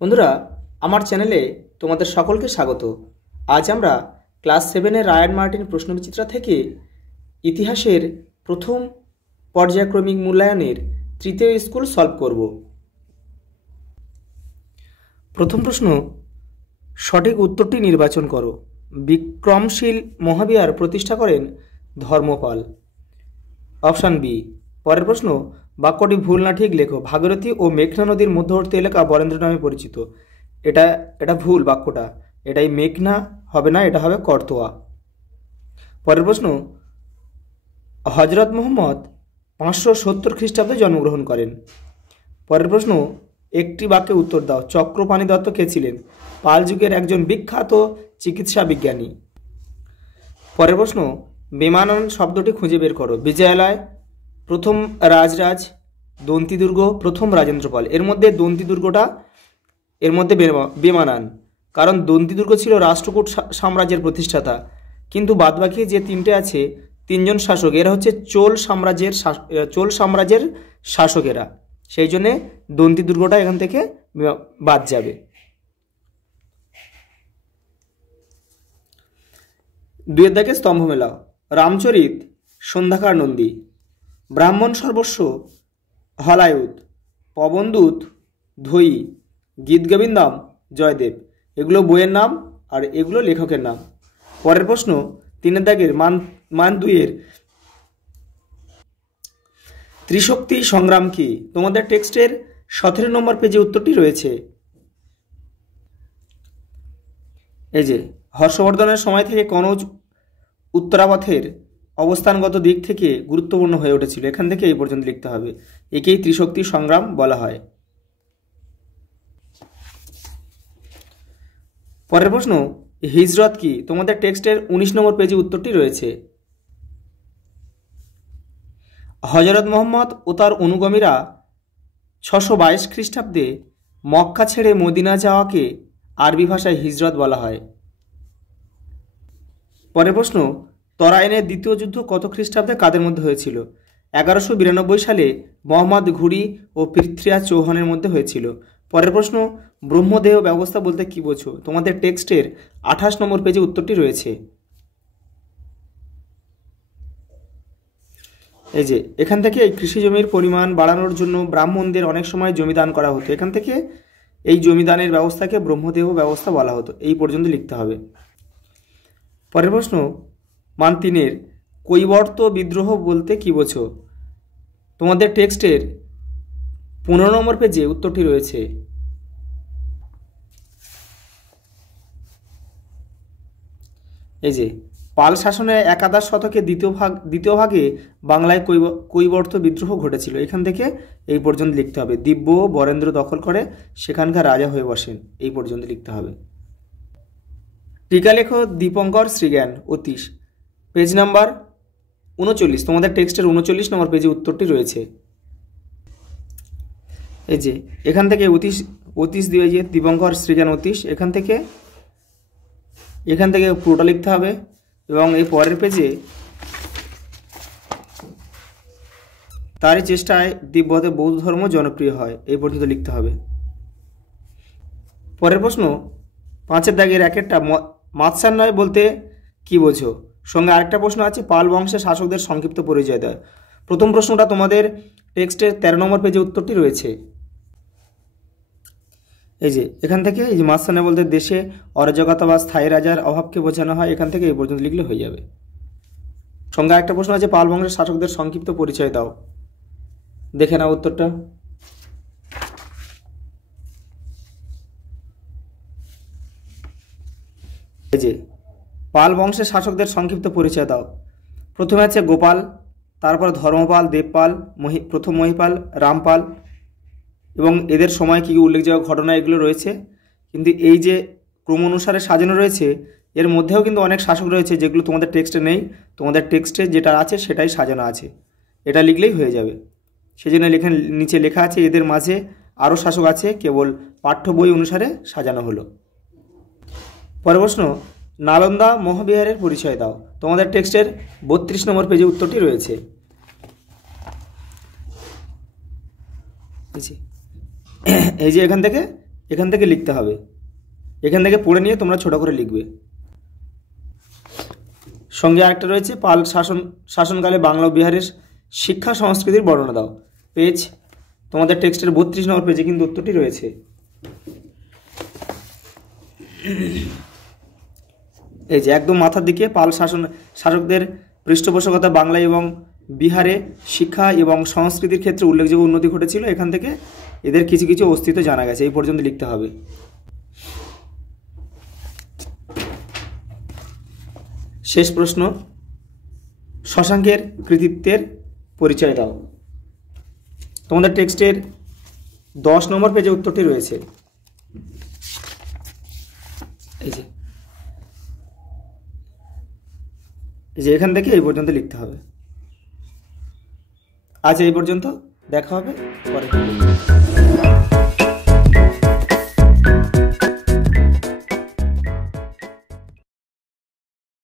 বন্ধুরা, আমার চ্যানেলে তোমাদের সকলকে স্বাগত। আজ আমরা ক্লাস 7-এর রায়ান মার্টিন প্রশ্নবিচিত্রা থেকে ইতিহাসের প্রথম পর্যায়ক্রমিক মূল্যায়নের তৃতীয় স্কুল সলভ করব। প্রথম প্রশ্ন, সঠিক উত্তরটি নির্বাচন করো। বিক্রমশীল মহাবিহার প্রতিষ্ঠা করেন ধর্মপাল। Option B. পরের প্রশ্ন, বাক্যটি ভুল না ঠিক লেখো। ভাগীরথী ও মেঘনা নদীর মধ্যবর্তী এলাকা বরেন্দ্র নামে পরিচিত। এটা ভুল বাক্যটা। এটাই মেঘনা হবে না, এটা হবে করতোয়া। পরের প্রশ্ন, হজরত মোহাম্মদ 570 খ্রিস্টাব্দে জন্মগ্রহণ করেন। পরের প্রশ্ন, একটি বাক্যে উত্তর দাও। চক্রপাণি দত্ত কে ছিলেন? পাল যুগের একজন বিখ্যাত চিকিৎসা বিজ্ঞানী। পরের প্রশ্ন, বেমানান শব্দটি খুঁজে বের করো। বিজয়ালয়, প্রথম রাজরাজ, দন্তি দুর্গ, প্রথম রাজেন্দ্রপাল। এর মধ্যে দন্তি দুর্গটা এর মধ্যে বেমানান, কারণ দন্তি দুর্গ ছিল রাষ্ট্রকূট সাম্রাজ্যের প্রতিষ্ঠাতা, কিন্তু বাদবাকি যে তিনটে আছে, তিনজন শাসক, এরা হচ্ছে চোল সাম্রাজ্যের শাসকেরা, সেই জন্যে দন্তি দুর্গটা এখান থেকে বাদ যাবে। দুয়ের দাগে স্তম্ভ মেলাও। রামচরিত, সন্ধ্যাকার নন্দী। ব্রাহ্মণ সর্বস্ব, হলায়ুত। পবনদূত, ধৈ। গীতগোবিন্দম, জয়দেব। এগুলো বইয়ের নাম আর এগুলো লেখকের নাম। পরের প্রশ্ন, 3-এর দাগের মান 2-এর ত্রিশক্তি সংগ্রাম কি? তোমাদের টেক্সটের 17 নম্বর পেজে উত্তরটি রয়েছে। এই যে, হর্ষবর্ধনের সময় থেকে কনৌজ উত্তরাপথের অবস্থানগত দিক থেকে গুরুত্বপূর্ণ হয়ে উঠেছিল। এখান থেকে এই পর্যন্ত লিখতে হবে। একেই ত্রিশক্তি সংগ্রাম বলা হয়। পরের প্রশ্ন, হিজরত কি? তোমাদের টেক্সটের 19 নম্বর পেজে উত্তরটি রয়েছে। হজরত মোহাম্মদ ও তার অনুগামীরা 622 খ্রিস্টাব্দে মক্কা ছেড়ে মদিনা যাওয়াকে আরবি ভাষায় হিজরত বলা হয়। পরের প্রশ্ন, তরাইনের দ্বিতীয় যুদ্ধ কত খ্রিস্টাব্দে কাদের মধ্যে হয়েছিল? 1192 সালে মোহাম্মদ ঘুরি ও পৃথ্বীরাজ চৌহানের মধ্যে হয়েছিল। পরের প্রশ্ন, ব্রহ্মদেহ ব্যবস্থা বলতে কি বোঝো? তোমাদের টেক্সটের 28 নম্বর পেজে উত্তরটি রয়েছে। এই যে, এখান থেকে এই কৃষি জমির পরিমাণ বাড়ানোর জন্য ব্রাহ্মণদের অনেক সময় জমিদান করা হতো। এখান থেকে এই জমিদানের ব্যবস্থাকে ব্রহ্মদেহ ব্যবস্থা বলা হতো। এই পর্যন্ত লিখতে হবে। পরের প্রশ্ন, মান 3-এর কৈবর্ত বিদ্রোহ বলতে কি বোঝো? তোমাদের টেক্সটের 15 নম্বর পেজে উত্তরটি রয়েছে। এই যে, পাল শাসনের একাদশ শতকে দ্বিতীয় ভাগে বাংলায় কৈবর্ত বিদ্রোহ ঘটেছিল। এখান থেকে এই পর্যন্ত লিখতে হবে। দিব্য বরেন্দ্র দখল করে সেখানকার রাজা হয়ে বসেন। এই পর্যন্ত লিখতে হবে। টিকালেখ দীপঙ্কর শ্রীজ্ঞান অতীশ, পেজ নাম্বার 39। তোমাদের টেক্সটের 39 নম্বর পেজে উত্তরটি রয়েছে। এই যে, এখান থেকে অতীশ দিয়ে যে দীপঙ্কর শ্রীজ্ঞান অতীশ, এখান থেকে পুরোটা লিখতে হবে। এবং এই পরের পেজে তারই চেষ্টায় তিব্বতে বৌদ্ধ ধর্ম জনপ্রিয় হয়। এই পর্যন্ত লিখতে হবে। পরের প্রশ্ন, 5-এর দাগের 1-এরটা মাৎস্যান্বয় বলতে কি বোঝো? সঙ্গে আরেকটা প্রশ্ন আছে, পাল বংশের শাসকদের সংক্ষিপ্ত পরিচয় দেয়। প্রথম প্রশ্নটা তোমাদের টেক্সটের 13 নম্বর পেজে উত্তরটি রয়েছে। এই যে, এখান থেকে এই যে মাৎস্যান্বয় বলতে দেশে অরাজকতা বা স্থায়ী রাজার অভাবকে বোঝানো হয়। এখান থেকে এই পর্যন্ত লিখলে হয়ে যাবে। সঙ্গে একটা প্রশ্ন আছে, পাল বংশের শাসকদের সংক্ষিপ্ত পরিচয় দাও। দেখে নাও উত্তরটা। এই যে, পাল বংশের শাসকদের সংক্ষিপ্ত পরিচয় দাও। প্রথমে আছে গোপাল, তারপর ধর্মপাল, দেবপাল, প্রথম মহিপাল, রামপাল, এবং এদের সময় কী উল্লেখযোগ্য ঘটনা এগুলো রয়েছে। কিন্তু এই যে ক্রম অনুসারে সাজানো রয়েছে, এর মধ্যেও কিন্তু অনেক শাসক রয়েছে যেগুলো তোমাদের টেক্সটে নেই। তোমাদের টেক্সটে যেটা আছে সেটাই সাজানো আছে। এটা লিখলেই হয়ে যাবে। সেই জন্য নিচে লেখা আছে এদের মাঝে আরও শাসক আছে, কেবল পাঠ্য বই অনুসারে সাজানো হলো। পরের প্রশ্ন, নালন্দা মহাবিহারের পরিচয় দাও। তোমাদের টেক্সটের 32 নম্বর পেজে উত্তরটি রয়েছে। এই যে, এখান থেকে এখান থেকে লিখতে হবে, এখান থেকে পড়ে নিয়ে তোমরা ছোট করে লিখবে। সঙ্গে আরেকটা রয়েছে, পাল শাসনকালে বাংলা ও বিহারের শিক্ষা সংস্কৃতির বর্ণনা দাও। পেজ তোমাদের টেক্সটের 32 নম্বর পেজে কিন্তু উত্তরটি রয়েছে। এই যে একদম মাথার দিকে, পাল শাসকদের পৃষ্ঠপোষকতা বাংলা এবং বিহারে শিক্ষা এবং সংস্কৃতির ক্ষেত্রে উল্লেখযোগ্য উন্নতি ঘটেছিল, এখান থেকে এদের কিছু কিছু অস্তিত্ব জানা গেছে, এই পর্যন্ত লিখতে হবে। শেষ প্রশ্ন, শশাঙ্কের কৃতিত্বের পরিচয় দাও। তোমাদের টেক্সটের 10 নম্বর পেজে উত্তরটি রয়েছে। এই যে এখান থেকে এই পর্যন্ত লিখতে হবে। আজ এই পর্যন্ত, দেখা হবে পরে।